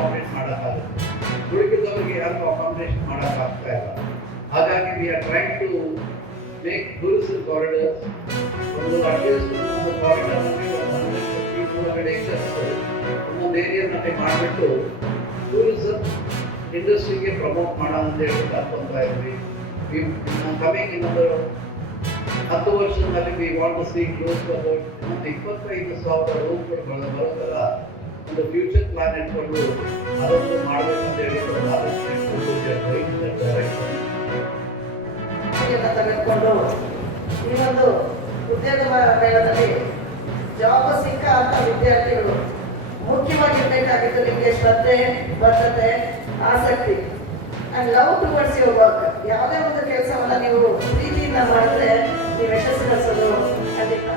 Accommodate ಮಾಡೋಕ್ಕಾಗುತ್ತೆ. ಉಳಿದವರಿಗೆ ಯಾರಿಗೂ ಅಕಾಮಿಡೇಷನ್ ಮಾಡೋಕ್ಕಾಗ್ತಾ ಇಲ್ಲ. ಹಾಗಾಗಿ we are trying to make tourism corridors. ಒಂದು ಅಟ್ಲೀಸ್ಟ್ ಒಂದು ಕಾರಿಡಾರ್ನಲ್ಲಿ ಒಂದು 150-200 ಏಕರ್ಸ್ ಒಂದೊಂದು ಏರಿಯಾನಲ್ಲಿ ಮಾಡಿಬಿಟ್ಟು ಟೂರಿಸಂ ಇಂಡಸ್ಟ್ರಿಗೆ ಪ್ರಮೋಟ್ ಮಾಡೋಣ ಅಂತ ಹೇಳ್ಬಿಟ್ಟು ಅನ್ಕೊತಾ ಇದ್ವಿ. ಕಮಿಂಗ್ ಇನ್ನೊಂದು 10 ವರ್ಷದಲ್ಲಿ we want to see close to about 25,000 ರೂಮ್ಗಳು ಬರೋ ಥರ ಒಂದು ಫ್ಯೂಚರ್ ಪ್ಲಾನ್ ಇಟ್ಕೊಂಡು ಅದೊಂದು ಮಾಡಬೇಕಂತ ಹೇಳಿಕೊಂಡು ತೆಗೆದುಕೊಂಡು ಈ ಒಂದು ಉದ್ಯೋಗ ಮೇಳದಲ್ಲಿ ಜಾಬ್ ಸಿಕ್ಕ ಅಂತ ವಿದ್ಯಾರ್ಥಿಗಳು ಮುಖ್ಯವಾಗಿರ್ಬೇಕಾಗಿದ್ದು ನಿಮಗೆ ಶ್ರದ್ಧೆ, ಬದ್ಧತೆ, ಆಸಕ್ತಿ and love towards your work. ಯಾವುದೇ ಒಂದು ಕೆಲಸವನ್ನ ನೀವು ಪ್ರೀತಿಯಿಂದ ಮಾಡಿದ್ರೆ ನೀವು ಯಶಸ್ಸು ಗಳಿಸೋದು ಖಂಡಿತ.